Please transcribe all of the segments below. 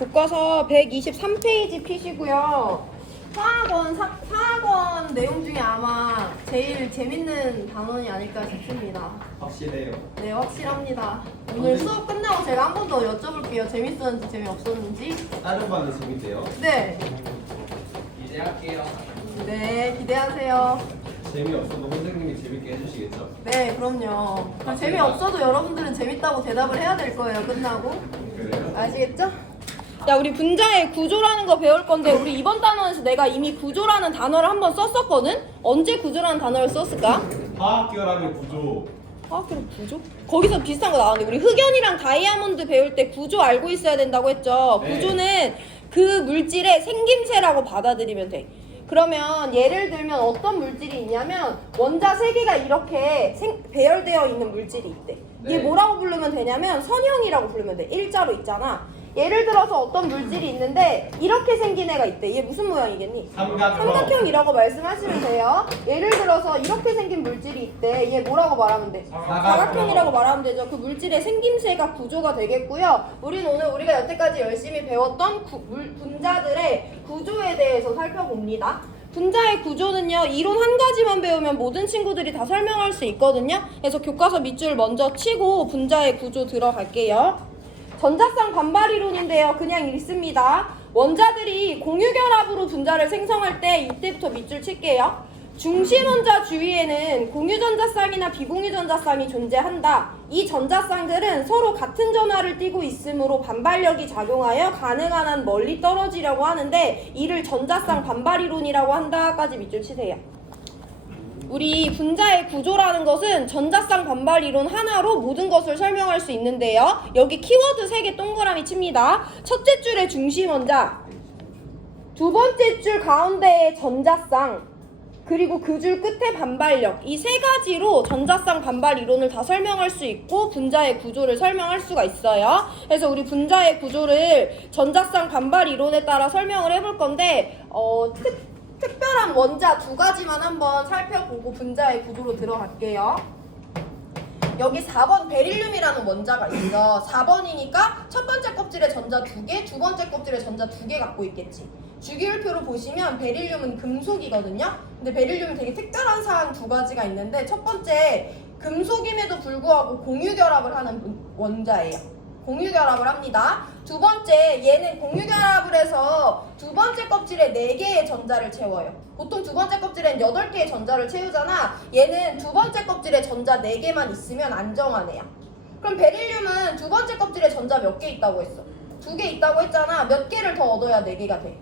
교과서 123페이지 피시고요. 화학원 내용 중에 아마 제일 재밌는 단원이 아닐까 싶습니다. 확실해요. 네, 확실합니다. 오늘 수업 끝나고 제가 한 번 더 여쭤볼게요. 재밌었는지 재미없었는지. 다른 반은 재밌대요. 네. 기대할게요. 네, 기대하세요. 재미없어도 선생님이 재밌게 해주시겠죠? 네, 그럼요. 재미없어도 여러분들은 재밌다고 대답을 해야 될 거예요, 끝나고. 그래요? 아시겠죠? 야, 우리 분자의 구조라는 거 배울 건데 우리 이번 단원에서 내가 이미 구조라는 단어를 한번 썼었거든? 언제 구조라는 단어를 썼을까? 화학결합의 구조. 화학결합 구조? 거기서 비슷한 거 나왔는데 우리 흑연이랑 다이아몬드 배울 때 구조 알고 있어야 된다고 했죠? 네. 구조는 그 물질의 생김새라고 받아들이면 돼. 그러면 예를 들면 어떤 물질이 있냐면 원자 3개가 이렇게 배열되어 있는 물질이 있대. 네. 얘 뭐라고 부르면 되냐면 선형이라고 부르면 돼. 일자로 있잖아. 예를 들어서 어떤 물질이 있는데 이렇게 생긴 애가 있대. 얘 무슨 모양이겠니? 삼각형이라고 말씀하시면 돼요. 예를 들어서 이렇게 생긴 물질이 있대. 얘 뭐라고 말하면 돼? 사각형이라고 말하면 되죠. 그 물질의 생김새가 구조가 되겠고요. 우리는 오늘 우리가 여태까지 열심히 배웠던 분자들의 구조에 대해서 살펴봅니다. 분자의 구조는요, 이론 한 가지만 배우면 모든 친구들이 다 설명할 수 있거든요. 그래서 교과서 밑줄 먼저 치고 분자의 구조 들어갈게요. 전자쌍 반발 이론인데요. 그냥 읽습니다. 원자들이 공유결합으로 분자를 생성할 때 이때부터 밑줄 칠게요. 중심 원자 주위에는 공유전자쌍이나 비공유전자쌍이 존재한다. 이 전자쌍들은 서로 같은 전하를 띠고 있으므로 반발력이 작용하여 가능한 한 멀리 떨어지려고 하는데 이를 전자쌍 반발 이론이라고 한다까지 밑줄 치세요. 우리 분자의 구조라는 것은 전자쌍 반발 이론 하나로 모든 것을 설명할 수 있는데요. 여기 키워드 3개 동그라미 칩니다. 첫째 줄에 중심 원자, 두 번째 줄 가운데에 전자쌍, 그리고 그 줄 끝에 반발력. 이 3가지로 전자쌍 반발 이론을 다 설명할 수 있고 분자의 구조를 설명할 수가 있어요. 그래서 우리 분자의 구조를 전자쌍 반발 이론에 따라 설명을 해볼 건데 특별한 원자 2가지만 한번 살펴보고 분자의 구조로 들어갈게요. 여기 4번 베릴륨이라는 원자가 있어. 4번이니까 첫 번째 껍질에 전자 2개, 두 번째 껍질에 전자 2개 갖고 있겠지. 주기율표로 보시면 베릴륨은 금속이거든요. 근데 베릴륨은 되게 특별한 사항 2가지가 있는데 첫 번째, 금속임에도 불구하고 공유결합을 하는 원자예요. 공유결합을 합니다. 두 번째, 얘는 공유결합을 해서 두 번째 껍질에 4개의 전자를 채워요. 보통 두 번째 껍질엔 8개의 전자를 채우잖아. 얘는 두 번째 껍질에 전자 4개만 있으면 안정한 애야. 그럼 베릴륨은 두 번째 껍질에 전자 몇 개 있다고 했어? 2개 있다고 했잖아. 몇 개를 더 얻어야 4개가 돼?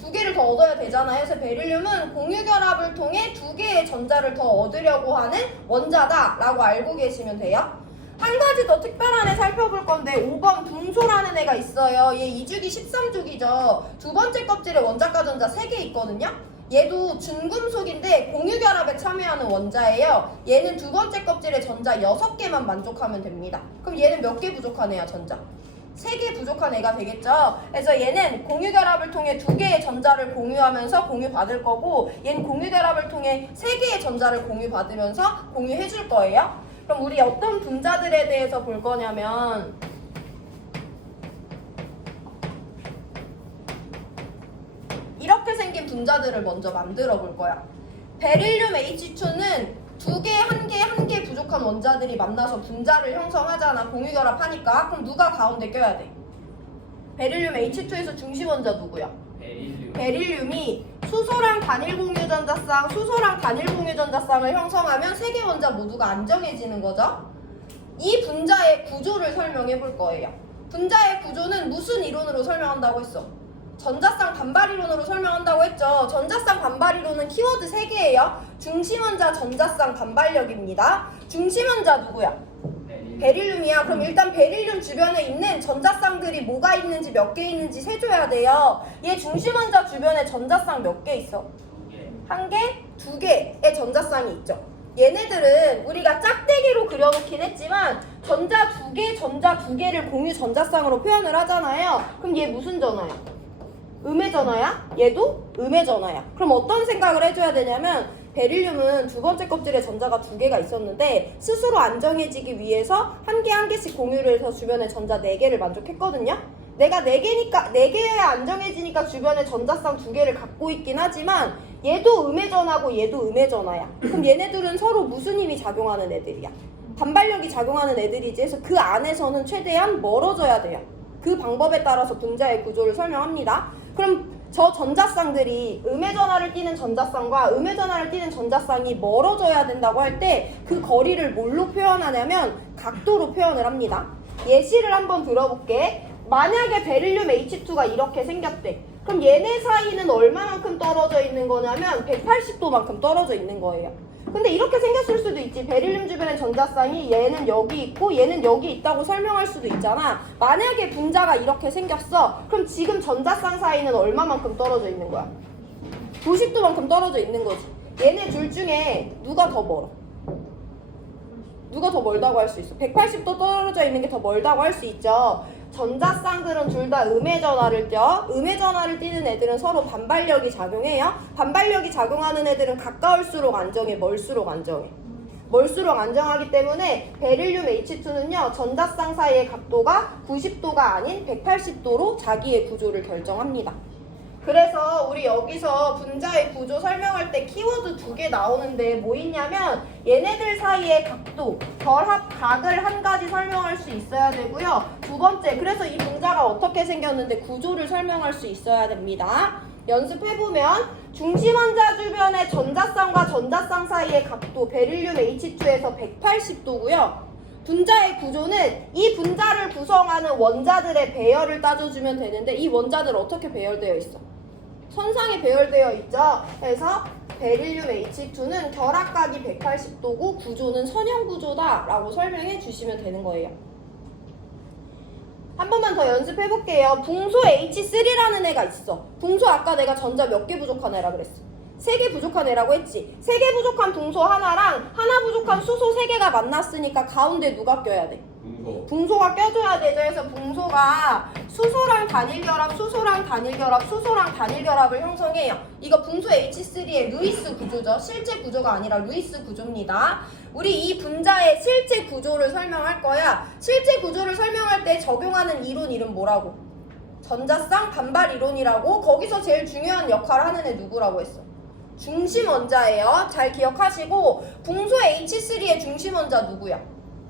2개를 더 얻어야 되잖아요. 그래서 베릴륨은 공유결합을 통해 2개의 전자를 더 얻으려고 하는 원자다라고 알고 계시면 돼요. 한 가지 더 특별한 애 살펴볼 건데 5번 붕소라는 애가 있어요. 얘 2주기 13주기죠. 두 번째 껍질에 원자가 전자 3개 있거든요. 얘도 준금속인데 공유결합에 참여하는 원자예요. 얘는 두 번째 껍질에 전자 6개만 만족하면 됩니다. 그럼 얘는 몇 개 부족한 애야, 전자? 3개 부족한 애가 되겠죠. 그래서 얘는 공유결합을 통해 2개의 전자를 공유하면서 공유받을 거고 얘는 공유결합을 통해 3개의 전자를 공유받으면서 공유해줄 거예요. 그럼 우리 어떤 분자들에 대해서 볼 거냐면 이렇게 생긴 분자들을 먼저 만들어 볼 거야. 베릴륨 H2는 2개, 1개 부족한 원자들이 만나서 분자를 형성하잖아. 공유결합하니까. 그럼 누가 가운데 껴야 돼? 베릴륨 H2에서 중심 원자 누구야? 베릴륨이 수소랑 단일 공유전자쌍, 수소랑 단일 공유전자쌍을 형성하면 3개 원자 모두가 안정해지는 거죠. 이 분자의 구조를 설명해 볼 거예요. 분자의 구조는 무슨 이론으로 설명한다고 했어? 전자쌍 반발 이론으로 설명한다고 했죠. 전자쌍 반발 이론은 키워드 3개예요. 중심 원자 전자쌍 반발력입니다. 중심 원자 누구야? 베릴륨이야. 그럼 일단 베릴륨 주변에 있는 전자쌍들이 뭐가 있는지 몇 개 있는지 세줘야 돼요. 얘 중심 원자 주변에 전자쌍 몇 개 있어? 1개, 2개의 전자쌍이 있죠. 얘네들은 우리가 짝대기로 그려놓긴 했지만 전자 2개, 전자 2개를 공유 전자쌍으로 표현을 하잖아요. 그럼 얘 무슨 전화야? 음의 전화야? 얘도 음의 전화야. 그럼 어떤 생각을 해줘야 되냐면 베릴륨은 두 번째 껍질에 전자가 2개가 있었는데 스스로 안정해지기 위해서 한 개씩 공유를 해서 주변에 전자 4개를 만족했거든요. 내가 4개니까 4개에 안정해지니까 주변에 전자쌍 2개를 갖고 있긴 하지만 얘도 음해전하고 얘도 음해전하야. 그럼 얘네들은 서로 무슨 힘이 작용하는 애들이야? 반발력이 작용하는 애들이지. 해서 그 안에서는 최대한 멀어져야 돼요. 그 방법에 따라서 분자의 구조를 설명합니다. 그럼 저 전자쌍들이 음해전하를 띠는 전자쌍과 음해전하를 띠는 전자쌍이 멀어져야 된다고 할 때 그 거리를 뭘로 표현하냐면 각도로 표현을 합니다. 예시를 한번 들어볼게. 만약에 베릴륨 H2가 이렇게 생겼대. 그럼 얘네 사이는 얼마만큼 떨어져 있는 거냐면 180도만큼 떨어져 있는 거예요. 근데 이렇게 생겼을 수도 있지. 베릴륨 주변의 전자쌍이 얘는 여기 있고 얘는 여기 있다고 설명할 수도 있잖아. 만약에 분자가 이렇게 생겼어. 그럼 지금 전자쌍 사이는 얼마만큼 떨어져 있는 거야? 90도만큼 떨어져 있는 거지. 얘네 둘 중에 누가 더 멀어? 누가 더 멀다고 할 수 있어? 180도 떨어져 있는 게 더 멀다고 할 수 있죠. 전자쌍들은 둘 다 음해전하를 띄어. 음해전하를 띠는 애들은 서로 반발력이 작용해요. 반발력이 작용하는 애들은 가까울수록 안정해, 멀수록 안정해. 멀수록 안정하기 때문에 베릴륨 H2는요 전자쌍 사이의 각도가 90도가 아닌 180도로 자기의 구조를 결정합니다. 그래서 우리 여기서 분자의 구조 설명할 때 키워드 2개 나오는데 뭐 있냐면 얘네들 사이의 각도, 결합 각을 한 가지 설명할 수 있어야 되고요. 두 번째, 그래서 이 분자가 어떻게 생겼는데 구조를 설명할 수 있어야 됩니다. 연습해보면 중심원자 주변의 전자쌍과 전자쌍 사이의 각도 베릴륨 H2에서 180도고요. 분자의 구조는 이 분자를 구성하는 원자들의 배열을 따져주면 되는데 이 원자들 어떻게 배열되어 있어? 선상에 배열되어 있죠. 그래서 베릴륨 H2는 결합각이 180도고 구조는 선형 구조다 라고 설명해 주시면 되는 거예요. 한 번만 더 연습해 볼게요. 붕소 H3라는 애가 있어. 붕소 아까 내가 전자 몇 개 부족한 애라 그랬어? 3개 부족한 애라고 했지. 3개 부족한 붕소 하나랑 하나 부족한 수소 3개가 만났으니까 가운데 누가 껴야 돼? 붕소. 붕소가 껴줘야 되죠. 그래서 붕소가 수소랑 단일결합, 수소랑 단일결합, 수소랑 단일결합을 형성해요. 이거 붕소 H3의 루이스 구조죠. 실제 구조가 아니라 루이스 구조입니다. 우리 이 분자의 실제 구조를 설명할 거야. 실제 구조를 설명할 때 적용하는 이론 이름 뭐라고? 전자쌍 반발 이론이라고. 거기서 제일 중요한 역할을 하는 애 누구라고 했어? 중심 원자예요. 잘 기억하시고 붕소 H3의 중심 원자 누구야?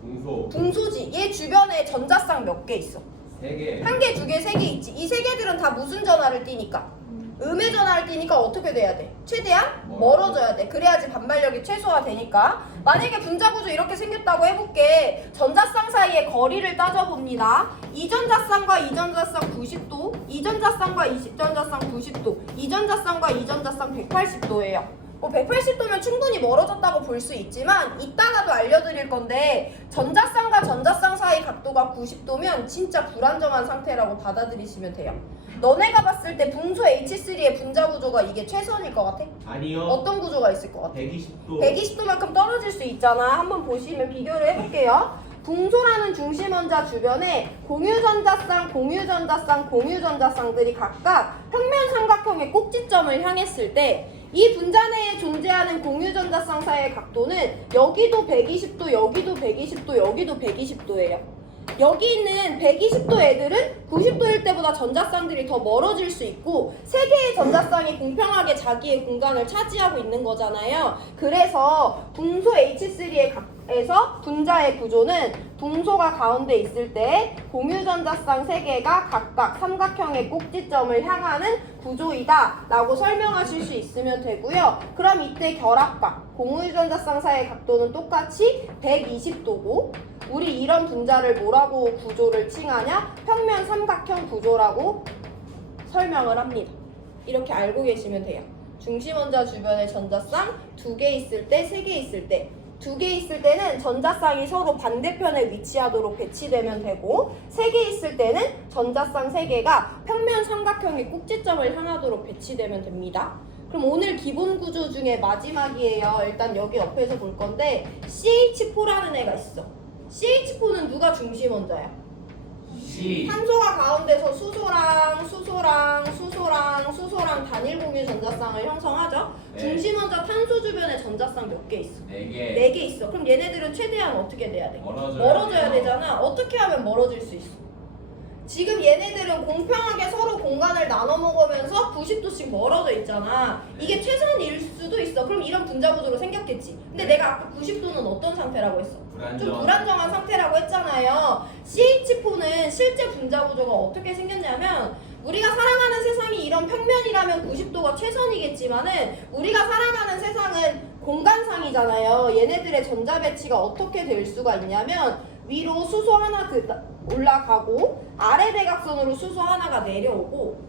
붕소. 붕소지. 얘 주변에 전자쌍 몇 개 있어? 3개. 1개, 2개, 3개 있지. 이 3개들은 다 무슨 전하를 띠니까? 음의 전하를 띠니까 어떻게 돼야 돼? 최대한 멀어져야 돼. 그래야지 반발력이 최소화되니까. 만약에 분자 구조 이렇게 생겼다고 해볼게. 전자쌍 사이의 거리를 따져봅니다. 이 전자쌍과 이 전자쌍 90도, 이 전자쌍과 이 전자쌍 90도, 이 전자쌍과 이 전자쌍 180도예요. 뭐 180도면 충분히 멀어졌다고 볼 수 있지만 이따가도 알려드릴 건데 전자쌍과 전자쌍 사이 각도가 90도면 진짜 불안정한 상태라고 받아들이시면 돼요. 너네가 봤을 때 붕소 H3의 분자 구조가 이게 최선일 것 같아? 아니요. 어떤 구조가 있을 것 같아? 120도. 120도만큼 떨어질 수 있잖아. 한번 보시면 비교를 해볼게요. 붕소라는 중심원자 주변에 공유전자쌍, 공유전자쌍, 공유전자쌍들이 각각 평면 삼각형의 꼭지점을 향했을 때 이 분자 내에 존재하는 공유전자쌍 사이의 각도는 여기도 120도, 여기도 120도, 여기도 120도예요. 여기 있는 120도 애들은 90도일 때보다 전자쌍들이 더 멀어질 수 있고 3개의 전자쌍이 공평하게 자기의 공간을 차지하고 있는 거잖아요. 그래서 붕소 H3에서 분자의 구조는 붕소가 가운데 있을 때 공유전자쌍 3개가 각각 삼각형의 꼭지점을 향하는 구조이다 라고 설명하실 수 있으면 되고요. 그럼 이때 결합각, 공유전자쌍 사이의 각도는 똑같이 120도고 우리 이런 분자를 뭐라고 구조를 칭하냐? 평면 삼각형 구조라고 설명을 합니다. 이렇게 알고 계시면 돼요. 중심원자 주변에 전자쌍 2개 있을 때, 3개 있을 때 2개 있을 때는 전자쌍이 서로 반대편에 위치하도록 배치되면 되고 3개 있을 때는 전자쌍 3개가 평면 삼각형의 꼭지점을 향하도록 배치되면 됩니다. 그럼 오늘 기본 구조 중에 마지막이에요. 일단 여기 옆에서 볼 건데 CH4라는 애가 있어. CH4는 누가 중심 원자야? C. 탄소가 가운데서 수소랑 단일 공유 전자쌍을 형성하죠. 네. 중심 원자 탄소 주변에 전자쌍 몇 개 있어? 4개. 4개 있어. 그럼 얘네들은 최대한 어떻게 돼야 돼? 멀어져야 멀어져야 돼요. 되잖아. 어떻게 하면 멀어질 수 있어? 지금 얘네들은 공평하게 서로 공간을 나눠 먹으면서 90도씩 멀어져 있잖아. 이게 최선일 수도 있어. 그럼 이런 분자 구조로 생겼겠지. 근데 내가 아까 90도는 어떤 상태라고 했어? 좀 불안정한 상태라고 했잖아요. CH4는 실제 분자 구조가 어떻게 생겼냐면 우리가 살아가는 세상이 이런 평면이라면 90도가 최선이겠지만은 우리가 살아가는 세상은 공간상이잖아요. 얘네들의 전자 배치가 어떻게 될 수가 있냐면 위로 수소 하나 올라가고 아래 대각선으로 수소 하나가 내려오고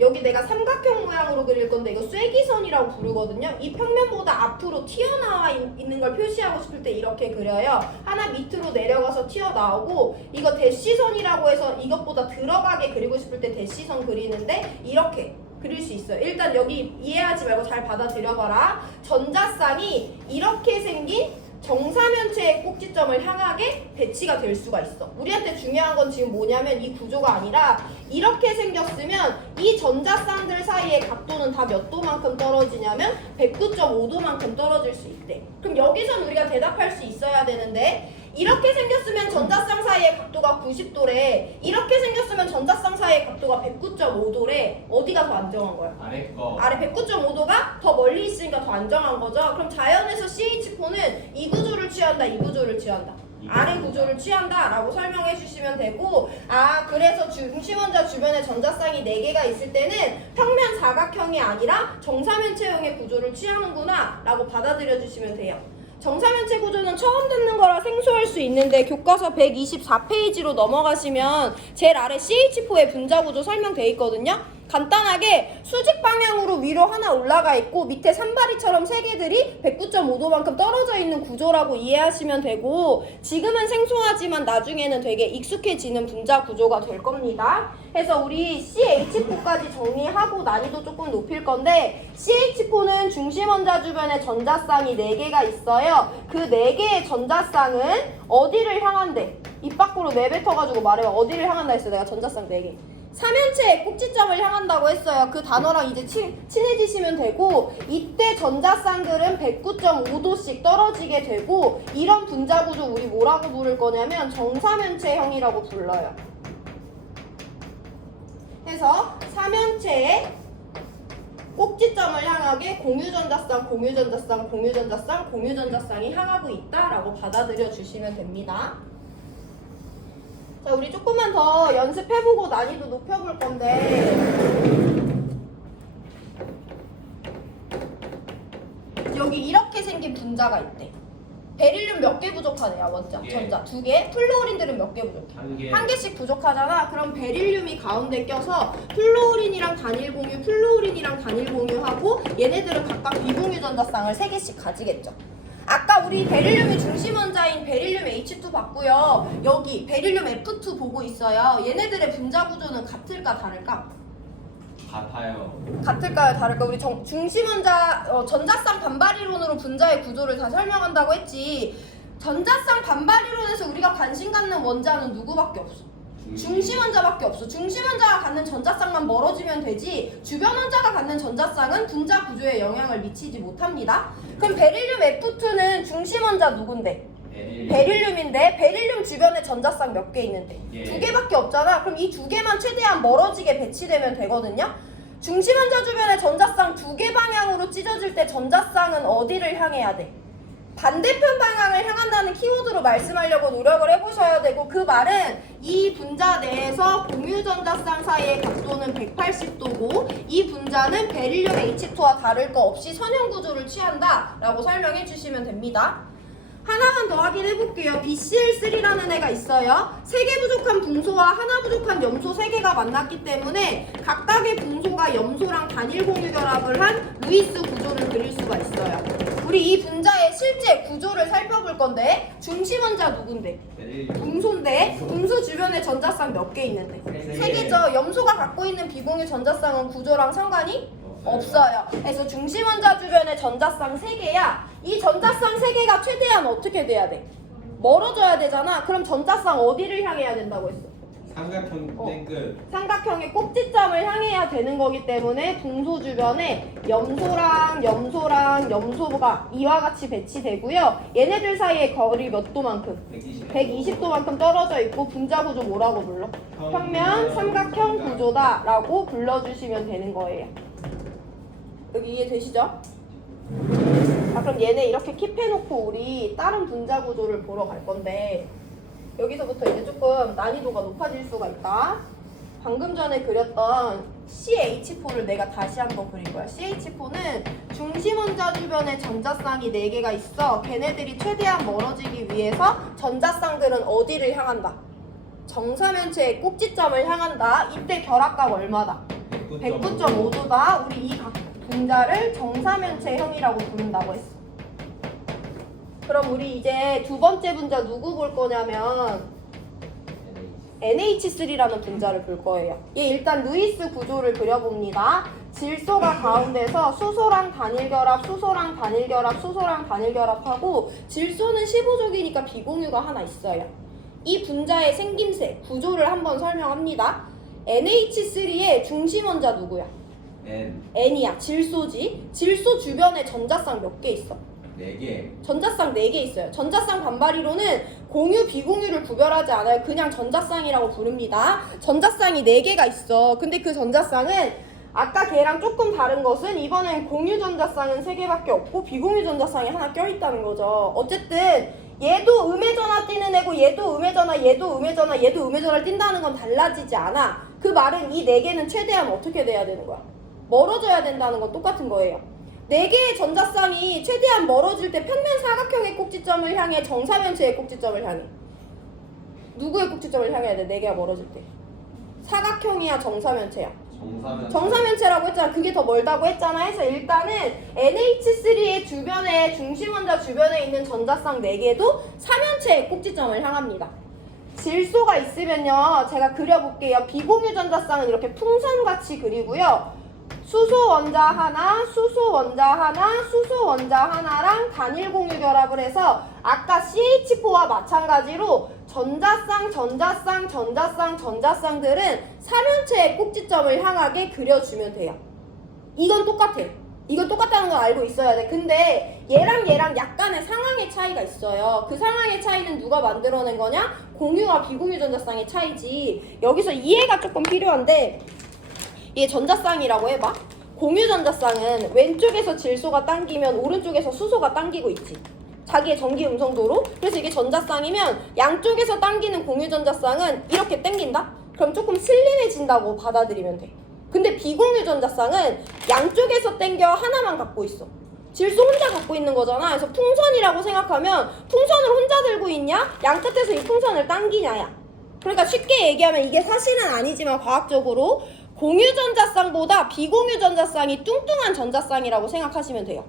여기 내가 삼각형 모양으로 그릴 건데 이거 쐐기선이라고 부르거든요. 이 평면보다 앞으로 튀어나와 있는 걸 표시하고 싶을 때 이렇게 그려요. 하나 밑으로 내려가서 튀어나오고 이거 대시선이라고 해서 이것보다 들어가게 그리고 싶을 때 대시선 그리는데 이렇게 그릴 수 있어요. 일단 여기 이해하지 말고 잘 받아들여봐라. 전자쌍이 이렇게 생긴 정사면체의 꼭지점을 향하게 배치가 될 수가 있어. 우리한테 중요한 건 지금 뭐냐면 이 구조가 아니라 이렇게 생겼으면 이 전자쌍들 사이의 각도는 다 몇 도만큼 떨어지냐면 109.5도만큼 떨어질 수 있대. 그럼 여기선 우리가 대답할 수 있어야 되는데 이렇게 생겼으면 전자쌍 사이의 각도가 90도래. 이렇게 생겼으면 전자쌍 사이의 각도가 109.5도래. 어디가 더 안정한 거야? 아래 거. 아래 109.5도가 더 멀리 있으니까 더 안정한 거죠. 그럼 자연에서 CH4는 이 구조를 취한다, 이 구조를 취한다. 아래 구조를 취한다 라고 설명해 주시면 되고, 아 그래서 중심원자 주변에 전자쌍이 4개가 있을 때는 평면 사각형이 아니라 정사면체형의 구조를 취하는구나 라고 받아들여 주시면 돼요. 정사면체 구조는 처음 듣는 거라 생소할 수 있는데 교과서 124페이지로 넘어가시면 제일 아래 CH4의 분자 구조 설명돼 있거든요. 간단하게 수직 방향으로 위로 하나 올라가 있고 밑에 산발이처럼 3개들이 109.5도만큼 떨어져 있는 구조라고 이해하시면 되고, 지금은 생소하지만 나중에는 되게 익숙해지는 분자 구조가 될 겁니다. 그래서 우리 CH4까지 정리하고 난이도 조금 높일 건데, CH4는 중심원자 주변에 전자쌍이 4개가 있어요. 그 4개의 전자쌍은 어디를 향한대? 입 밖으로 내뱉어가지고 말해요. 어디를 향한다 했어요. 내가 전자쌍 4개. 사면체의 꼭지점을 향한다고 했어요. 그 단어랑 이제 친해지시면 되고, 이때 전자쌍들은 109.5도씩 떨어지게 되고, 이런 분자 구조 우리 뭐라고 부를 거냐면 정사면체형이라고 불러요. 해서 사면체의 꼭지점을 향하게 공유전자쌍, 공유전자쌍, 공유전자쌍, 공유전자쌍이 향하고 있다라고 받아들여 주시면 됩니다. 자, 우리 조금만 더 연습해보고 난이도 높여볼 건데, 여기 이렇게 생긴 분자가 있대. 베릴륨 몇 개 부족하네요, 원자, 전자 2개. 플루오린들은 몇 개 부족해? 1개씩 부족하잖아. 그럼 베릴륨이 가운데 껴서 플루오린이랑 단일 공유, 플루오린이랑 단일 공유하고 얘네들은 각각 비공유 전자쌍을 3개씩 가지겠죠. 아까 우리 베릴륨이 중심원자인 베릴륨 H2 봤고요. 여기 베릴륨 F2 보고 있어요. 얘네들의 분자 구조는 같을까 다를까? 같아요. 같을까요 다를까? 우리 중심원자 전자쌍 반발이론으로 분자의 구조를 다 설명한다고 했지. 전자쌍 반발이론에서 우리가 관심 갖는 원자는 누구밖에 없어? 중심원자밖에 없어. 중심원자가 갖는 전자쌍만 멀어지면 되지, 주변 원자가 갖는 전자쌍은 분자 구조에 영향을 미치지 못합니다. 그럼 베릴륨 F2는 중심원자 누군데? 베릴륨인데 베릴륨 주변에 전자쌍 몇 개 있는데? 2개밖에 없잖아. 그럼 이 2개만 최대한 멀어지게 배치되면 되거든요. 중심원자 주변에 전자쌍 2개 방향으로 찢어질 때 전자쌍은 어디를 향해야 돼? 반대편 방향을 향한다는 키워드로 말씀하려고 노력을 해보셔야 되고, 그 말은 이 분자 내에서 공유전자쌍 사이의 각도는 180도고 이 분자는 베릴륨 H2와 다를 거 없이 선형 구조를 취한다 라고 설명해 주시면 됩니다. 하나만 더 확인해볼게요. BCl3라는 애가 있어요. 3개 부족한 붕소와 하나 부족한 염소 3개가 만났기 때문에 각각의 붕소가 염소랑 단일 공유 결합을 한 루이스 구조를 그릴 수가 있어요. 우리 이 분자의 실제 구조를 살펴볼 건데, 중심원자 누군데? 붕소인데 붕소 주변에 전자쌍 몇 개 있는데? 3개죠. 염소가 갖고 있는 비공유 전자쌍은 구조랑 상관이 없어요. 그래서 중심원자 주변에 전자쌍 3개야. 이 전자쌍 3개가 최대한 어떻게 돼야 돼? 멀어져야 되잖아. 그럼 전자쌍 어디를 향해야 된다고 했어? 삼각형 땡끝. 삼각형의 꼭지점을 향해야 되는 거기 때문에 궁소 주변에 염소가 이와 같이 배치되고요. 얘네들 사이의 거리 몇 도만큼? 120도만큼 떨어져 있고 분자 구조 뭐라고 불러? 평면 삼각형 구조다 라고 불러주시면 되는 거예요. 여기 이해되시죠? 자, 그럼 얘네 이렇게 킵해놓고 우리 다른 분자 구조를 보러 갈 건데 여기서부터 이제 조금 난이도가 높아질 수가 있다. 방금 전에 그렸던 CH4를 내가 다시 한번 그릴 거야. CH4는 중심원자 주변에 전자쌍이 4개가 있어. 걔네들이 최대한 멀어지기 위해서 전자쌍들은 어디를 향한다? 정사면체의 꼭지점을 향한다. 이때 결합각 얼마다? 109.5도다. 우리 이 각 분자를 정사면체형이라고 부른다고 했어. 그럼 우리 이제 두 번째 분자 누구 볼 거냐면 NH3라는 분자를 볼 거예요. 얘 일단 루이스 구조를 그려봅니다. 질소가 가운데서 수소랑 단일결합, 수소랑 단일결합, 수소랑 단일결합하고 질소는 15족이니까 비공유가 하나 있어요. 이 분자의 생김새, 구조를 한번 설명합니다. NH3의 중심원자 누구야? N이야. 질소지. 질소 주변에 전자쌍 몇 개 있어? 4개. 전자쌍 4개 있어요. 전자쌍 반발이론은 공유, 비공유를 구별하지 않아요. 그냥 전자쌍이라고 부릅니다. 전자쌍이 4개가 있어. 근데 그 전자쌍은 아까 걔랑 조금 다른 것은 이번엔 공유 전자쌍은 3개밖에 없고 비공유 전자쌍이 하나 껴있다는 거죠. 어쨌든 얘도 음의 전화 띄는 애고 얘도 음의 전화, 얘도 음의 전화, 얘도 음의 전화를 띈다는 건 달라지지 않아. 그 말은 이 4개는 최대한 어떻게 돼야 되는 거야? 멀어져야 된다는 건 똑같은 거예요. 4개의 전자쌍이 최대한 멀어질 때 평면 사각형의 꼭지점을 향해 정사면체의 꼭지점을 향해 누구의 꼭지점을 향해야 돼? 4개가 멀어질 때 사각형이야 정사면체야? 정사면체라고 했잖아. 그게 더 멀다고 했잖아. 해서 일단은 NH3의 주변에 중심원자 주변에 있는 전자쌍 4개도 사면체의 꼭지점을 향합니다. 질소가 있으면요 제가 그려볼게요. 비공유 전자쌍은 이렇게 풍선같이 그리고요. 수소 원자 하나, 수소 원자 하나, 수소 원자 하나랑 단일 공유 결합을 해서 아까 CH4와 마찬가지로 전자쌍들은 사면체의 꼭지점을 향하게 그려주면 돼요. 이건 똑같아. 이건 똑같다는 걸 알고 있어야 돼. 근데 얘랑 약간의 상황의 차이가 있어요. 그 상황의 차이는 누가 만들어낸 거냐? 공유와 비공유 전자쌍의 차이지. 여기서 이해가 조금 필요한데 얘 전자쌍이라고 해봐. 공유 전자쌍은 왼쪽에서 질소가 당기면 오른쪽에서 수소가 당기고 있지. 자기의 전기 음성도로. 그래서 이게 전자쌍이면 양쪽에서 당기는 공유 전자쌍은 이렇게 당긴다? 그럼 조금 슬림해진다고 받아들이면 돼. 근데 비공유 전자쌍은 양쪽에서 당겨 하나만 갖고 있어. 질소 혼자 갖고 있는 거잖아. 그래서 풍선이라고 생각하면 풍선을 혼자 들고 있냐? 양끝에서 이 풍선을 당기냐야. 그러니까 쉽게 얘기하면 이게 사실은 아니지만 과학적으로 공유 전자쌍보다 비공유 전자쌍이 뚱뚱한 전자쌍이라고 생각하시면 돼요.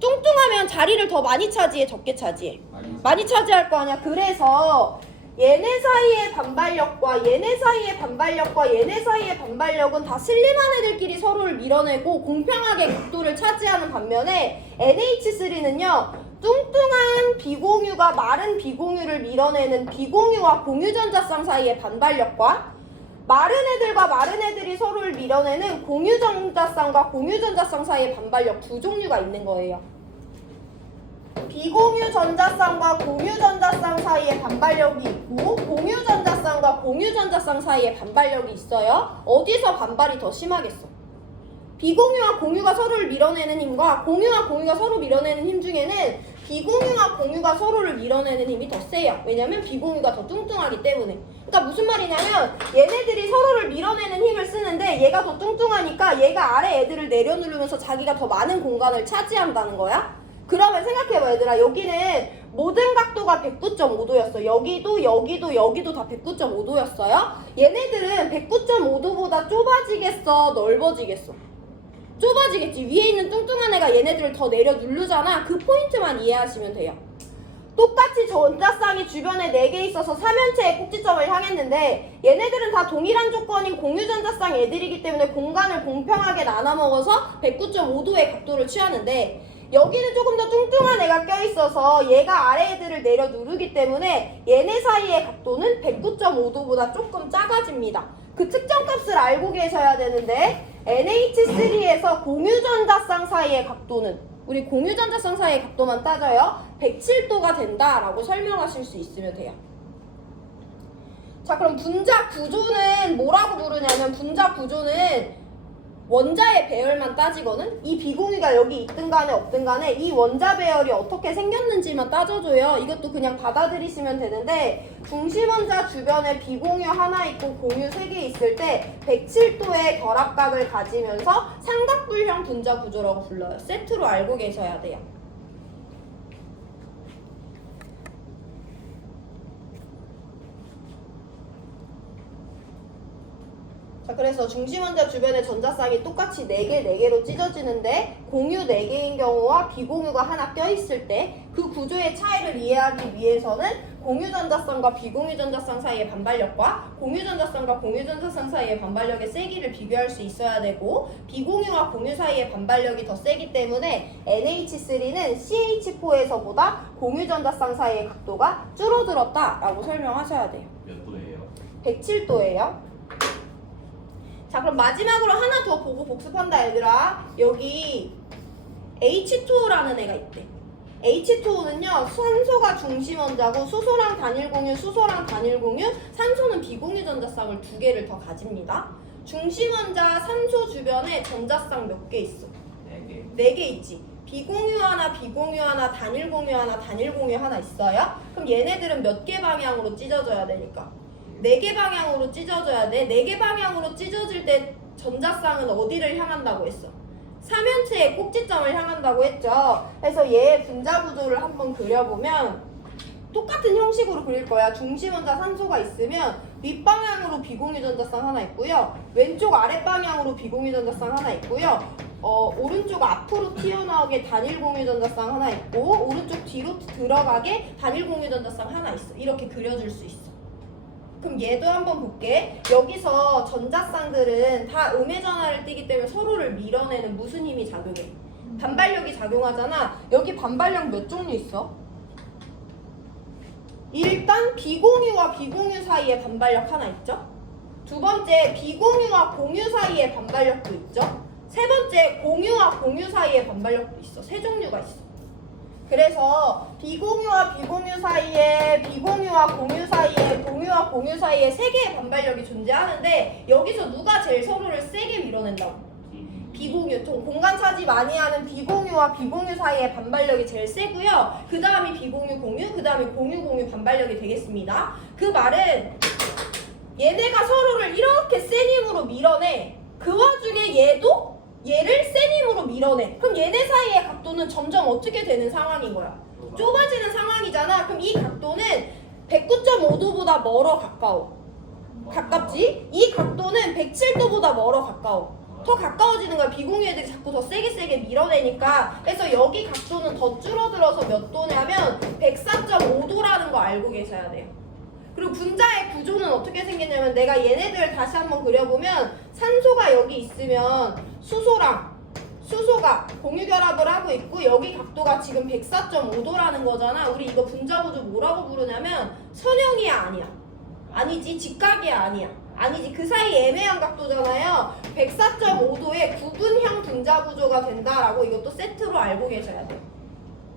뚱뚱하면 자리를 더 많이 차지해, 적게 차지해? 많이 차지할 거 아니야. 그래서 얘네 사이의 반발력과 얘네 사이의 반발력과 얘네 사이의 반발력은 다 슬림한 애들끼리 서로를 밀어내고 공평하게 각도를 차지하는 반면에 NH3는요 뚱뚱한 비공유가 마른 비공유를 밀어내는 비공유와 공유 전자쌍 사이의 반발력과 마른 애들과 마른 애들이 서로를 밀어내는 공유 전자쌍과 공유 전자쌍 사이의 반발력 두 종류가 있는 거예요. 비공유 전자쌍과 공유 전자쌍 사이에 반발력이 있고 공유 전자쌍과 공유 전자쌍 사이에 반발력이 있어요. 어디서 반발이 더 심하겠어? 비공유와 공유가 서로를 밀어내는 힘과 공유와 공유가 서로 밀어내는 힘 중에는 비공유와 공유가 서로를 밀어내는 힘이 더 세요. 왜냐면 비공유가 더 뚱뚱하기 때문에. 그러니까 무슨 말이냐면 얘네들이 서로를 밀어내는 힘을 쓰는데 얘가 더 뚱뚱하니까 얘가 아래 애들을 내려누르면서 자기가 더 많은 공간을 차지한다는 거야. 그러면 생각해봐 얘들아. 여기는 모든 각도가 109.5도였어. 여기도 다 109.5도였어요. 얘네들은 109.5도보다 좁아지겠어? 넓어지겠어? 좁아지겠지. 위에 있는 뚱뚱한 애가 얘네들을 더 내려 누르잖아. 그 포인트만 이해하시면 돼요. 똑같이 전자쌍이 주변에 4개 있어서 사면체의 꼭지점을 향했는데 얘네들은 다 동일한 조건인 공유 전자쌍 애들이기 때문에 공간을 공평하게 나눠 먹어서 109.5도의 각도를 취하는데 여기는 조금 더 뚱뚱한 애가 껴있어서 얘가 아래 애들을 내려 누르기 때문에 얘네 사이의 각도는 109.5도보다 조금 작아집니다. 그 특정 값을 알고 계셔야 되는데 NH3에서 공유전자쌍 사이의 각도는 우리 공유전자쌍 사이의 각도만 따져요. 107도가 된다라고 설명하실 수 있으면 돼요. 자, 그럼 분자 구조는 뭐라고 부르냐면 분자 구조는 원자의 배열만 따지거든? 이 비공유가 여기 있든 간에 없든 간에 이 원자 배열이 어떻게 생겼는지만 따져줘요. 이것도 그냥 받아들이시면 되는데 중심원자 주변에 비공유 하나 있고 공유 3개 있을 때 107도의 결합각을 가지면서 삼각불형 분자 구조라고 불러요. 세트로 알고 계셔야 돼요. 자, 그래서 중심원자 주변의 전자쌍이 똑같이 4개로 찢어지는데 공유 4개인 경우와 비공유가 하나 껴있을 때 그 구조의 차이를 이해하기 위해서는 공유전자쌍과 비공유전자쌍 사이의 반발력과 공유전자쌍과 공유전자쌍 사이의 반발력의 세기를 비교할 수 있어야 되고 비공유와 공유 사이의 반발력이 더 세기 때문에 NH3는 CH4에서보다 공유전자쌍 사이의 각도가 줄어들었다라고 설명하셔야 돼요. 몇 도예요? 107도예요. 자, 그럼 마지막으로 하나 더 보고 복습한다 얘들아. 여기 H2O라는 애가 있대. H2O는요 산소가 중심원자고 수소랑 단일 공유, 수소랑 단일 공유, 산소는 비공유 전자쌍을 2개를 더 가집니다. 중심원자 산소 주변에 전자쌍 몇 개 있어? 4개. 4개 있지. 비공유 하나, 비공유 하나, 단일 공유 하나, 단일 공유 하나 있어요. 그럼 얘네들은 몇 개 방향으로 찢어져야 되니까? 4개 방향으로 찢어져야 돼. 4개 방향으로 찢어질 때 전자쌍은 어디를 향한다고 했어? 삼연체의 꼭지점을 향한다고 했죠. 그래서 얘의 분자 구조를 한번 그려보면 똑같은 형식으로 그릴 거야. 중심원자 산소가 있으면 윗방향으로 비공유 전자쌍 하나 있고요. 왼쪽 아랫방향으로 비공유 전자쌍 하나 있고요. 오른쪽 앞으로 튀어나오게 단일 공유 전자쌍 하나 있고 오른쪽 뒤로 들어가게 단일 공유 전자쌍 하나 있어. 이렇게 그려줄 수 있어. 그럼 얘도 한번 볼게. 여기서 전자쌍들은 다 음의 전하를 띠기 때문에 서로를 밀어내는 무슨 힘이 작용해? 반발력이 작용하잖아. 여기 반발력 몇 종류 있어? 일단 비공유와 비공유 사이에 반발력 하나 있죠? 두 번째 비공유와 공유 사이에 반발력도 있죠? 세 번째 공유와 공유 사이에 반발력도 있어. 3종류가 있어. 그래서 비공유와 비공유 사이에, 비공유와 공유 사이에, 공유와 공유 사이에 3개의 반발력이 존재하는데 여기서 누가 제일 서로를 세게 밀어낸다고? 비공유. 좀 공간 차지 많이 하는 비공유와 비공유 사이의 반발력이 제일 세고요. 그 다음이 비공유 공유, 그 다음에 공유 공유 반발력이 되겠습니다. 그 말은 얘네가 서로를 이렇게 센 힘으로 밀어내. 그 와중에 얘도 얘를 센 힘으로 밀어내. 그럼 얘네 사이의 각도는 점점 어떻게 되는 상황인 거야? 좁아지는 상황이잖아. 그럼 이 각도는 109.5도보다 멀어 가까워? 가깝지? 이 각도는 107도보다 멀어 가까워? 더 가까워지는 거야. 비공유 애들이 자꾸 더 세게 밀어내니까. 그래서 여기 각도는 더 줄어들어서 몇 도냐면 104.5도라는 거 알고 계셔야 돼요. 그리고 분자의 구조는 어떻게 생겼냐면 내가 얘네들 다시 한번 그려보면 산소가 여기 있으면 수소가 공유 결합을 하고 있고 여기 각도가 지금 104.5도라는 거잖아. 우리 이거 분자 구조 뭐라고 부르냐면 선형이야 아니야? 아니지. 직각이야 아니야? 아니지. 그 사이 애매한 각도잖아요. 104.5도의 구분형 분자 구조가 된다라고 이것도 세트로 알고 계셔야 돼요.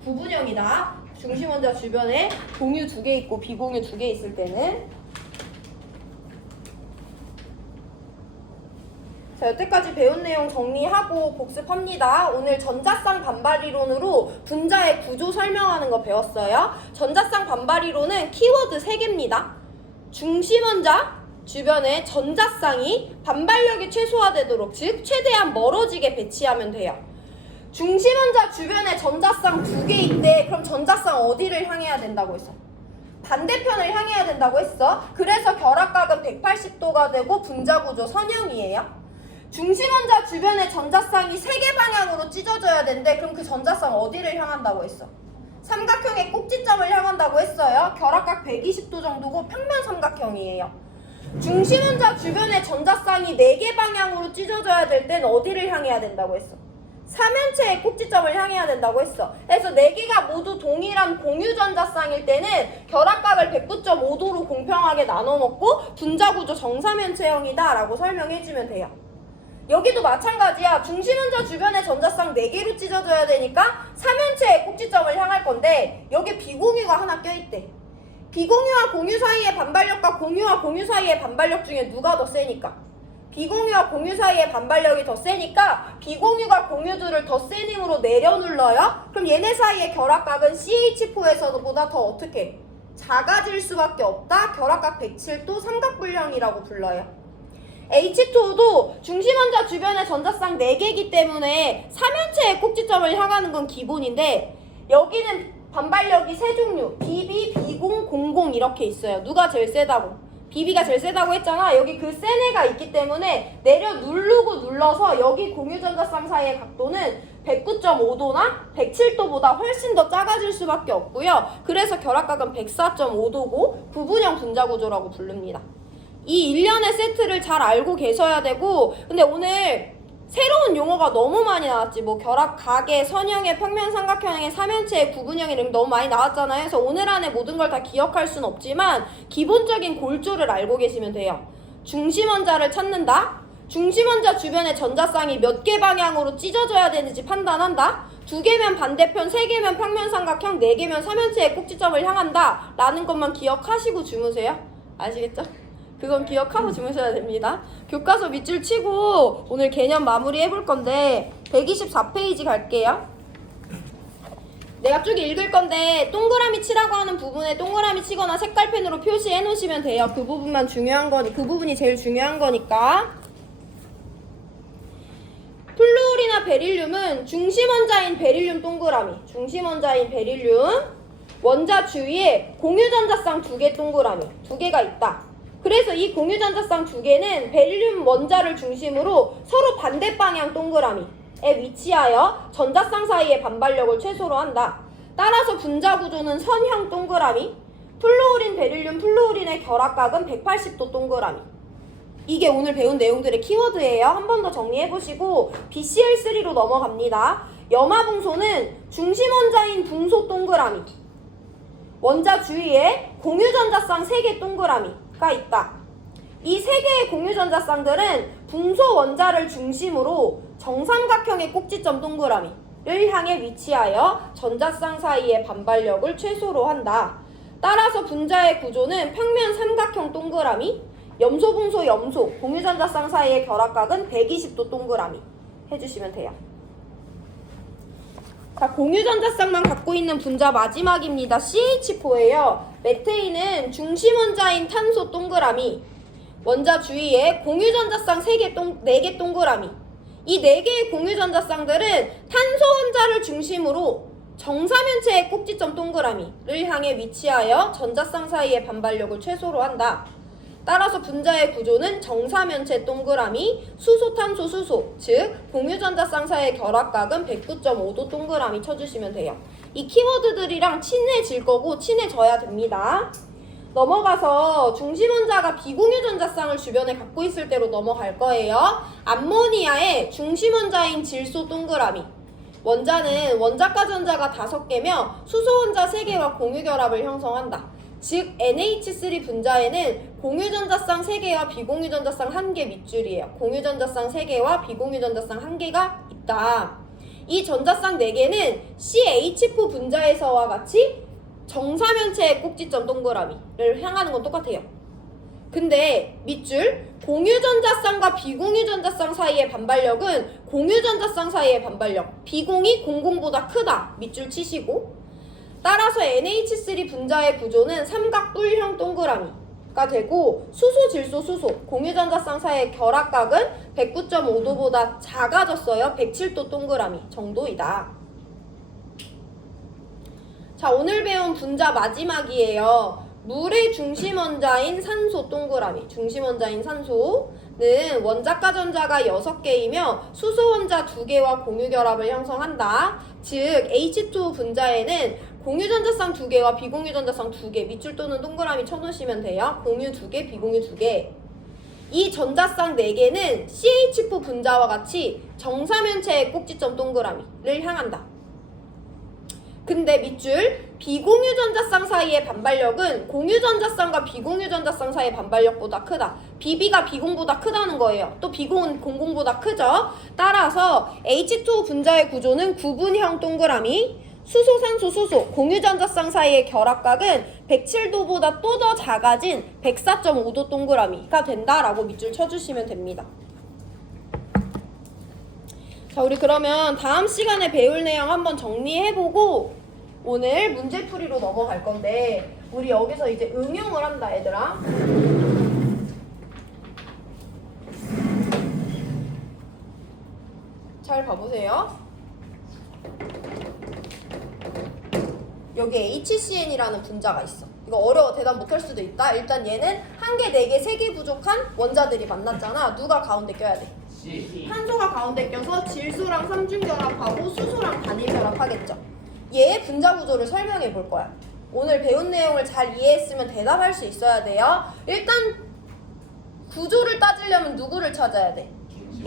구분형이다. 중심원자 주변에 공유 2개 있고 비공유 2개 있을 때는. 자, 여태까지 배운 내용 정리하고 복습합니다. 오늘 전자쌍 반발이론으로 분자의 구조 설명하는 거 배웠어요. 전자쌍 반발이론은 키워드 3개입니다. 중심원자 주변에 전자쌍이 반발력이 최소화되도록, 즉 최대한 멀어지게 배치하면 돼요. 중심원자 주변에 전자쌍 2개 있대. 그럼 전자쌍 어디를 향해야 된다고 했어? 반대편을 향해야 된다고 했어. 그래서 결합각은 180도가 되고 분자 구조 선형이에요. 중심원자 주변에 전자쌍이 3개 방향으로 찢어져야 되는데 그럼 그 전자쌍 어디를 향한다고 했어? 삼각형의 꼭지점을 향한다고 했어요. 결합각 120도 정도고 평면 삼각형이에요. 중심원자 주변에 전자쌍이 4개 방향으로 찢어져야 될 땐 어디를 향해야 된다고 했어? 삼연체의 꼭지점을 향해야 된다고 했어. 그래서 4개가 모두 동일한 공유전자쌍일 때는 결합각을 109.5도로 공평하게 나눠 먹고 분자구조 정삼연체형이다 라고 설명해주면 돼요. 여기도 마찬가지야. 중심원자 주변에 전자쌍 4개로 찢어져야 되니까 삼연체의 꼭지점을 향할 건데 여기 비공유가 하나 껴있대. 비공유와 공유 사이의 반발력과 공유와 공유 사이의 반발력 중에 누가 더 세니까? 비공유와 공유 사이의 반발력이 더 세니까 비공유가 공유들을 더 센 힘으로 내려 눌러요. 그럼 얘네 사이의 결합각은 CH4에서보다 더 어떻게? 작아질 수밖에 없다. 결합각 107도 삼각불형이라고 불러요. H2O도 중심원자 주변에 전자쌍 4개이기 때문에 삼연체의 꼭지점을 향하는 건 기본인데 여기는 반발력이 세 종류 BB, B0, 00 이렇게 있어요. 누가 제일 세다고? BB가 제일 세다고 했잖아. 여기 그 센 애가 있기 때문에 내려 누르고 눌러서 여기 공유전자쌍 사이의 각도는 109.5도나 107도보다 훨씬 더 작아질 수밖에 없고요. 그래서 결합각은 104.5도고 부분형 분자구조라고 부릅니다. 이 일련의 세트를 잘 알고 계셔야 되고, 근데 오늘 새로운 용어가 너무 많이 나왔지. 뭐 결합각의, 선형의, 평면 삼각형의, 삼연체의, 구분형의 이런 게 너무 많이 나왔잖아요. 그래서 오늘 안에 모든 걸 다 기억할 수는 없지만 기본적인 골조를 알고 계시면 돼요. 중심원자를 찾는다. 중심원자 주변에 전자쌍이 몇 개 방향으로 찢어져야 되는지 판단한다. 2개면 반대편, 3개면 평면 삼각형, 4개면 삼연체의 꼭지점을 향한다 라는 것만 기억하시고 주무세요. 아시겠죠? 그건 기억하고 주무셔야 됩니다. 교과서 밑줄 치고 오늘 개념 마무리 해볼 건데 124페이지 갈게요. 내가 쭉 읽을 건데 동그라미 치라고 하는 부분에 동그라미 치거나 색깔펜으로 표시해 놓으시면 돼요. 그 부분만 중요한 거니, 그 부분이 제일 중요한 거니까. 플루오리나 베릴륨은 중심원자인 베릴륨 동그라미, 중심원자인 베릴륨 원자 주위에 공유전자쌍 2개 동그라미 2개가 있다. 그래서 이 공유전자쌍 2개는 베릴륨 원자를 중심으로 서로 반대 방향 동그라미에 위치하여 전자쌍 사이의 반발력을 최소로 한다. 따라서 분자 구조는 선형 동그라미, 플루오린, 베릴륨, 플루오린의 결합각은 180도 동그라미. 이게 오늘 배운 내용들의 키워드예요. 한 번 더 정리해보시고 BCl3로 넘어갑니다. 염화붕소는 중심원자인 붕소 동그라미, 원자 주위에 공유전자쌍 3개 동그라미가 있다. 이 3개의 공유전자쌍들은 붕소 원자를 중심으로 정삼각형의 꼭지점 동그라미를 향해 위치하여 전자쌍 사이의 반발력을 최소로 한다. 따라서 분자의 구조는 평면 삼각형 동그라미, 염소, 붕소, 염소, 공유전자쌍 사이의 결합각은 120도 동그라미 해주시면 돼요. 자, 공유전자쌍만 갖고 있는 분자 마지막입니다. CH4예요. 메테인은 중심원자인 탄소 동그라미, 원자 주위에 공유전자쌍 4개 동그라미. 이 4개의 공유전자쌍들은 탄소 원자를 중심으로 정삼연체의 꼭지점 동그라미를 향해 위치하여 전자쌍 사이의 반발력을 최소로 한다. 따라서 분자의 구조는 정삼연체 동그라미, 수소, 탄소, 수소, 즉 공유전자쌍 사이의 결합각은 109.5도 동그라미 쳐주시면 돼요. 이 키워드들이랑 친해질 거고 친해져야 됩니다. 넘어가서 중심원자가 비공유전자쌍을 주변에 갖고 있을 때로 넘어갈 거예요. 암모니아의 중심원자인 질소 동그라미, 원자는 원자가 전자가 5개며 수소 원자 3개와 공유결합을 형성한다. 즉 NH3 분자에는 공유전자쌍 3개와 비공유전자쌍 1개 밑줄이에요. 공유전자쌍 3개와 비공유전자쌍 1개가 있다. 이 전자쌍 4개는 CH4 분자에서와 같이 정삼연체의 꼭지점 동그라미를 향하는 건 똑같아요. 근데 밑줄 공유전자쌍과 비공유전자쌍 사이의 반발력은 공유전자쌍 사이의 반발력 비공이 00보다 크다. 밑줄 치시고, 따라서 NH3 분자의 구조는 삼각뿔형 동그라미가 되고 수소, 질소, 수소, 공유전자쌍 사이의 결합각은 109.5도보다 작아졌어요. 107도 동그라미 정도이다. 자, 오늘 배운 분자 마지막이에요. 물의 중심원자인 산소 동그라미, 중심원자인 산소는 원자가 전자가 6개이며 수소 원자 2개와 공유결합을 형성한다. 즉 H2O 분자에는 공유전자쌍 2개와 비공유전자쌍 2개, 밑줄 또는 동그라미 쳐놓으시면 돼요. 공유 2개, 비공유 2개. 이 전자쌍 4개는 CH4 분자와 같이 정사면체의 꼭지점 동그라미를 향한다. 근데 밑줄 비공유 전자쌍 사이의 반발력은 공유 전자쌍과 비공유 전자쌍 사이의 반발력보다 크다. BB가 비공보다 크다는 거예요. 또 비공은 공공보다 크죠. 따라서 H2O 분자의 구조는 구분형 동그라미, 수소, 산소, 수소, 공유 전자쌍 사이의 결합각은 107도보다 또 더 작아진 104.5도 동그라미가 된다라고 밑줄 쳐주시면 됩니다. 자, 우리 그러면 다음 시간에 배울 내용 한번 정리해보고 오늘 문제풀이로 넘어갈 건데 우리 여기서 이제 응용을 한다, 얘들아. 잘 봐보세요. 여기 HCn이라는 분자가 있어. 이거 어려워 대답 못할 수도 있다. 일단 얘는 1개, 4개, 3개 부족한 원자들이 만났잖아. 누가 가운데 껴야 돼? C. 탄소가 가운데 껴서 질소랑 삼중결합하고 수소랑 단일결합하겠죠. 얘의 분자 구조를 설명해 볼 거야. 오늘 배운 내용을 잘 이해했으면 대답할 수 있어야 돼요. 일단 구조를 따지려면 누구를 찾아야 돼?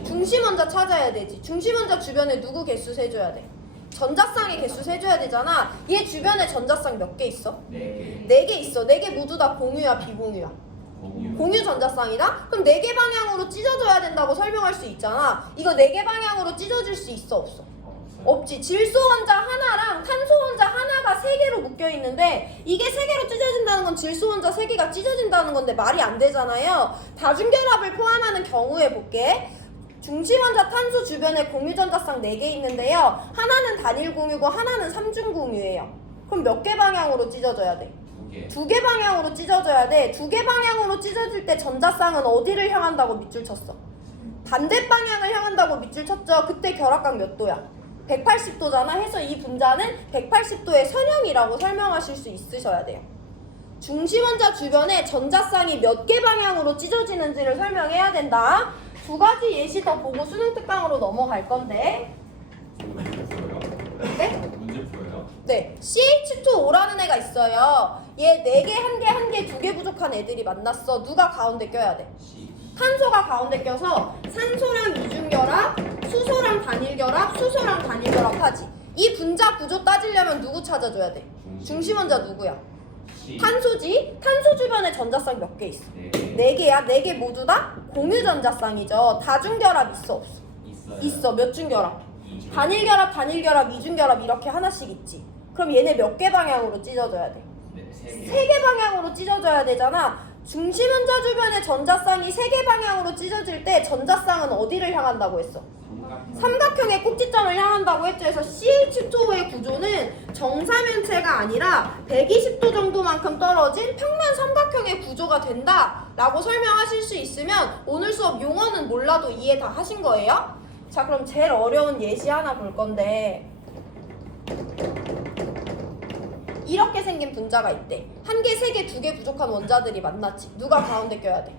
중심원자 찾아야 되지. 중심원자 주변에 누구 개수 세줘야 돼? 전자쌍의 개수 세줘야 되잖아. 얘 주변에 전자쌍 몇 개 있어? 4개. 4개 있어. 4개 모두 다 공유야, 비공유야? 공유 전자쌍이다? 그럼 4개 방향으로 찢어져야 된다고 설명할 수 있잖아. 이거 4개 방향으로 찢어질 수 있어, 없어? 없지. 질소 원자 하나랑 탄소 원자 하나가 3개로 묶여 있는데 이게 3개로 찢어진다는 건 질소 원자 3개가 찢어진다는 건데 말이 안 되잖아요. 다중결합을 포함하는 경우에 볼게. 중심 원자 탄소 주변에 공유 전자쌍 4개 있는데요. 하나는 단일 공유고 하나는 삼중 공유예요. 그럼 몇 개 방향으로 찢어져야 돼? 2개. 2개 방향으로 찢어져야 돼. 2개 방향으로 찢어질 때 전자쌍은 어디를 향한다고 밑줄 쳤어? 반대 방향을 향한다고 밑줄 쳤죠. 그때 결합각 몇 도야? 180도잖아. 해서 이 분자는 180도의 선형이라고 설명하실 수 있으셔야 돼요. 중심원자 주변에 전자쌍이 몇 개 방향으로 찢어지는지를 설명해야 된다. 2가지 예시 더 보고 수능 특강으로 넘어갈 건데. 문제 풀어요? 네? 문제 풀어요? 네, CH2O라는 애가 있어요. 얘 4개, 1개, 1개, 2개 부족한 애들이 만났어. 누가 가운데 껴야 돼? C. 탄소가 가운데 껴서 산소랑 이중결합, 수소랑 단일결합, 수소랑 단일결합하지. 이 분자 구조 따지려면 누구 찾아줘야 돼? 중심원자 누구야? C. 탄소지? 탄소 주변에 전자쌍 몇 개 있어? 4개. 4개야. 4개 모두 다 공유 전자쌍이죠. 다중결합 있어, 없어? 있어요. 있어. 몇 중결합? 2중. 단일결합, 단일결합, 이중결합 이렇게 하나씩 있지. 그럼 얘네 몇 개 방향으로 찢어져야 돼? 네, 3개. 3개 방향으로 찢어져야 되잖아. 중심원자 주변에 전자쌍이 3개 방향으로 찢어질 때 전자쌍은 어디를 향한다고 했어? 삼각형의 꼭지점을 향한다고 했죠. 그래서 CH2O의 구조는 정사면체가 아니라 120도 정도만큼 떨어진 평면 삼각형의 구조가 된다라고 설명하실 수 있으면 오늘 수업 용어는 몰라도 이해 다 하신 거예요? 자, 그럼 제일 어려운 예시 하나 볼 건데 이렇게 생긴 분자가 있대. 1개, 3개, 2개 부족한 원자들이 만났지. 누가 가운데 껴야 돼?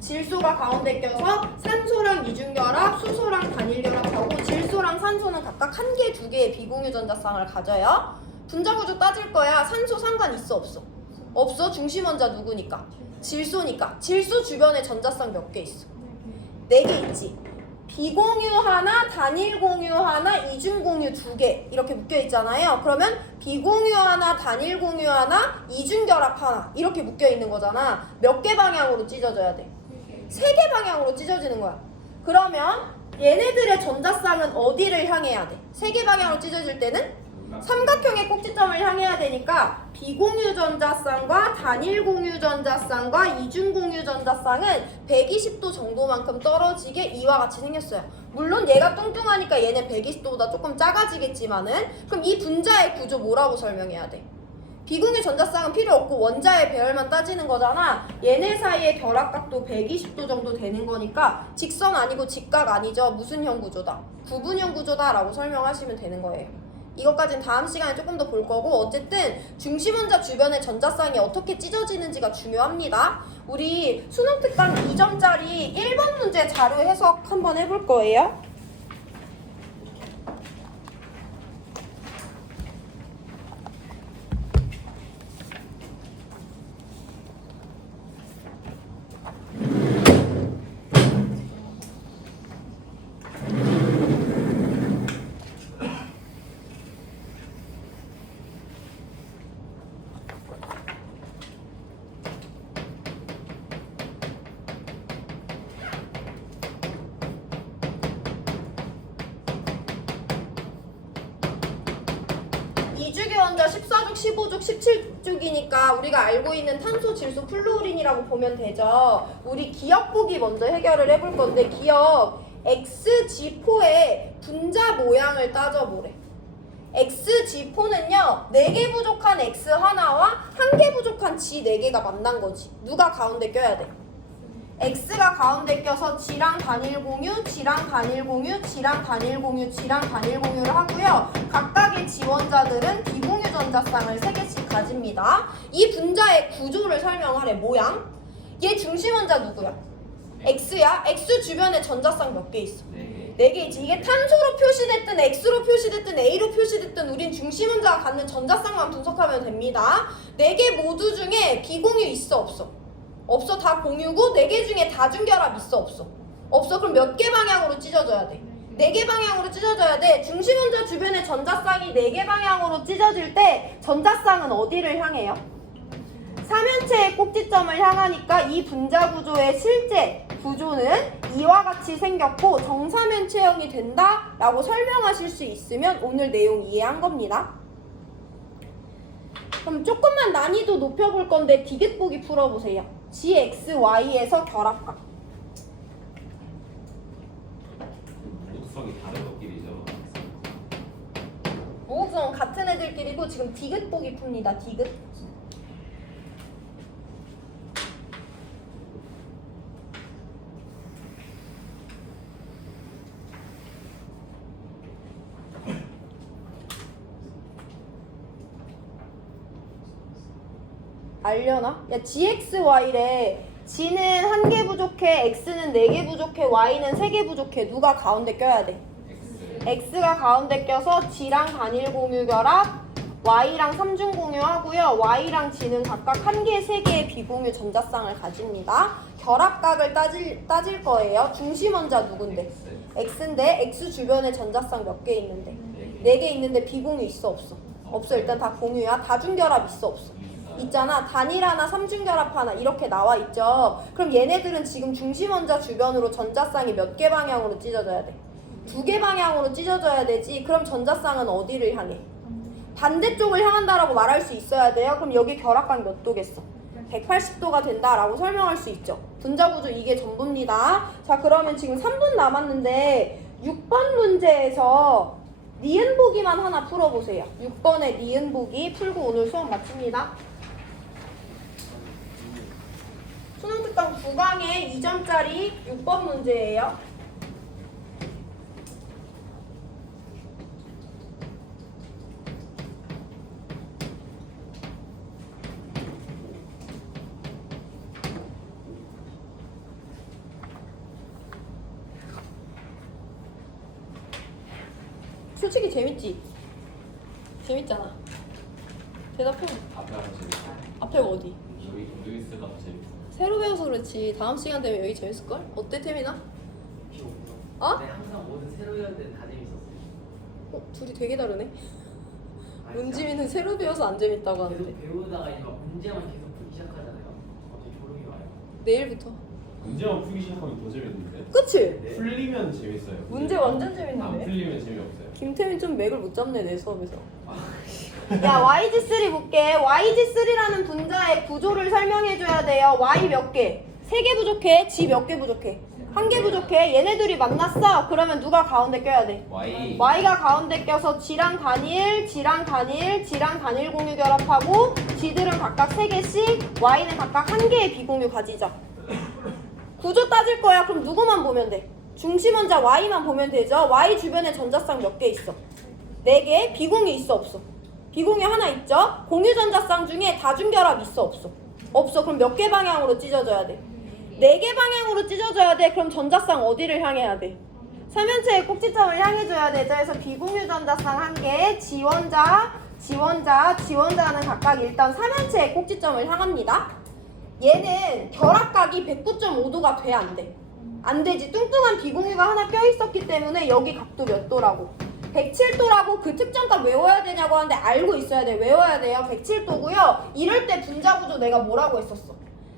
질소가 가운데 껴서 산소랑 이중결합, 수소랑 단일결합하고 질소랑 산소는 각각 1개, 2개의 비공유 전자쌍을 가져요. 분자 구조 따질 거야. 산소 상관 있어, 없어? 없어. 중심 원자 누구니까? 질소니까. 질소 주변에 전자쌍 몇 개 있어? 4개 있지. 비공유 하나, 단일 공유 하나, 이중 공유 2개 이렇게 묶여 있잖아요. 그러면 비공유 하나, 단일 공유 하나, 이중 결합 하나 이렇게 묶여 있는 거잖아. 몇 개 방향으로 찢어져야 돼? 3개 방향으로 찢어지는 거야. 그러면 얘네들의 전자쌍은 어디를 향해야 돼? 3개 방향으로 찢어질 때는 삼각형의 꼭지점을 향해야 되니까 비공유 전자쌍과 단일 공유 전자쌍과 이중 공유 전자쌍은 120도 정도만큼 떨어지게 이와 같이 생겼어요. 물론 얘가 뚱뚱하니까 얘는 120도보다 조금 작아지겠지만은 그럼 이 분자의 구조 뭐라고 설명해야 돼? 비공유 전자쌍은 필요 없고 원자의 배열만 따지는 거잖아. 얘네 사이의 결합각도 120도 정도 되는 거니까 직선 아니고 직각 아니죠. 무슨 형 구조다? 구분형 구조다 라고 설명하시면 되는 거예요. 이것까지는 다음 시간에 조금 더 볼 거고 어쨌든 중심원자 주변의 전자쌍이 어떻게 찢어지는지가 중요합니다. 우리 수능 특강 2점짜리 1번 문제 자료 해석 한번 해볼 거예요. 중심원자 14족, 15족, 17족이니까 우리가 알고 있는 탄소, 질소, 플루오린이라고 보면 되죠. 우리 기억 보기 먼저 해결을 해볼 건데 기억 XG4의 분자 모양을 따져보래. XG4는요 4개 부족한 X 하나와 1개 부족한 G 4개가 만난 거지. 누가 가운데 껴야 돼? X가 가운데 껴서 G랑 단일 공유, G랑 단일 공유, G랑 단일 공유, G랑 단일 공유를 하고요. 각각의 지원자들은 비공유 전자쌍을 3개씩 가집니다. 이 분자의 구조를 설명하래. 모양. 얘 중심원자 누구야? X야. X 주변에 전자쌍 몇 개 있어? 4개 있지. 이게 탄소로 표시됐든 X로 표시됐든 A로 표시됐든 우린 중심원자가 갖는 전자쌍만 분석하면 됩니다. 4개 모두 중에 비공유 있어 없어? 없어. 다 공유고 4개 중에 다중결합 있어 없어? 없어. 그럼 몇 개 방향으로 찢어져야 돼? 4개 방향으로 찢어져야 돼. 중심원자 주변에 전자쌍이 4개 방향으로 찢어질 때 전자쌍은 어디를 향해요? 삼연체의 꼭지점을 향하니까 이 분자 구조의 실제 구조는 이와 같이 생겼고 정삼연체형이 된다라고 설명하실 수 있으면 오늘 내용 이해한 겁니다. 그럼 조금만 난이도 높여볼 건데 디귿 보기 풀어보세요. GXY에서 결합각. 모두성이 다른 것끼리죠. 모극성은 같은 애들끼리고 지금 디귿 보기 풉니다. 디귿. 알려나? 야 GXY래. G는 1개 부족해, X는 4개 부족해, Y는 3개 부족해. 누가 가운데 껴야 돼? X가 가운데 껴서 G랑 단일 공유 결합, Y랑 삼중 공유하고요. Y랑 G는 각각 1개, 3개의 비공유 전자쌍을 가집니다. 결합각을 따질 거예요. 중심원자 누군데? X인데 X 주변에 전자쌍 몇 개 있는데? 4개 있는데 비공유 있어 없어? 없어. 일단 다 공유야. 다중결합 있어 없어? 있잖아. 단일 하나, 삼중결합 하나 이렇게 나와 있죠. 그럼 얘네들은 지금 중심원자 주변으로 전자쌍이 몇 개 방향으로 찢어져야 돼? 2개 방향으로 찢어져야 되지. 그럼 전자쌍은 어디를 향해? 반대쪽을 향한다라고 말할 수 있어야 돼요. 그럼 여기 결합각 몇 도겠어? 180도가 된다라고 설명할 수 있죠. 분자 구조 이게 전부입니다. 자, 그러면 지금 3분 남았는데 6번 문제에서 니은 보기만 하나 풀어보세요. 6번의 니은 보기 풀고 오늘 수업 마칩니다. 수능 특강 9강에 2점짜리 6번 문제예요. 솔직히 재밌지? 재밌잖아. 대답해. 앞에 하면 재밌어. 앞에가 어디? 루이스가 더 재밌어. 새로 배워서 그렇지. 다음 시간 되면 여기 재밌을걸? 어때 태민아? 어? 네, 항상 모든 새로 배울 때는 다 재밌었어요. 둘이 되게 다르네. 아, 문지민은 새로 배워서 안 재밌다고 하는데. 계속 배우다가 이제 막 문제만 계속 풀기 시작하잖아요. 갑자기 졸음이 와요. 내일부터. 문제만 풀기 시작하면 더 재밌는데? 그치? 네. 풀리면 재밌어요. 문제 완전 안 재밌는데? 풀리면 재미없어요. 김태민 좀 맥을 못 잡네 내 수업에서. 야 YG3 볼게. YG3라는 분자의 구조를 설명해줘야 돼요. Y 몇 개? 3개 부족해. G 몇 개 부족해? 1개 부족해. 얘네들이 만났어. 그러면 누가 가운데 껴야 돼? Y가 가운데 껴서 G랑 단일, G랑 단일, G랑 단일 공유 결합하고 G들은 각각 3개씩, Y는 각각 1개의 비공유 가지죠. 구조 따질 거야. 그럼 누구만 보면 돼? 중심원자 Y만 보면 되죠. Y 주변에 전자쌍 몇 개 있어? 4개. 비공유 있어 없어? 비공유 하나 있죠. 공유 전자쌍 중에 다중결합 있어 없어? 없어. 그럼 몇 개 방향으로 찢어져야 돼? 4개 방향으로 찢어져야 돼. 그럼 전자쌍 어디를 향해야 돼? 삼연체의 꼭지점을 향해줘야 되죠. 그래서 비공유 전자쌍 1개, 지원자는 각각 일단 삼연체의 꼭지점을 향합니다. 얘는 결합각이 109.5도가 돼 안 돼? 안 되지. 뚱뚱한 비공유가 하나 껴있었기 때문에 여기 각도 몇 도라고? 107도라고. 그 특정값 외워야 되냐고 하는데 알고 있어야 돼. 외워야 돼요. 107도고요. 이럴 때 분자 구조 내가 뭐라고 했었어?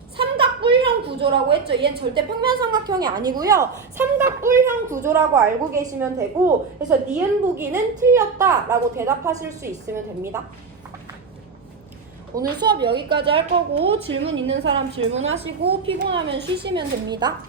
삼각뿔형 구조라고 했죠. 얘는 절대 평면 삼각형이 아니고요. 삼각뿔형 구조라고 알고 계시면 되고, 그래서 니은 보기는 틀렸다라고 대답하실 수 있으면 됩니다. 오늘 수업 여기까지 할 거고 질문 있는 사람 질문하시고 피곤하면 쉬시면 됩니다.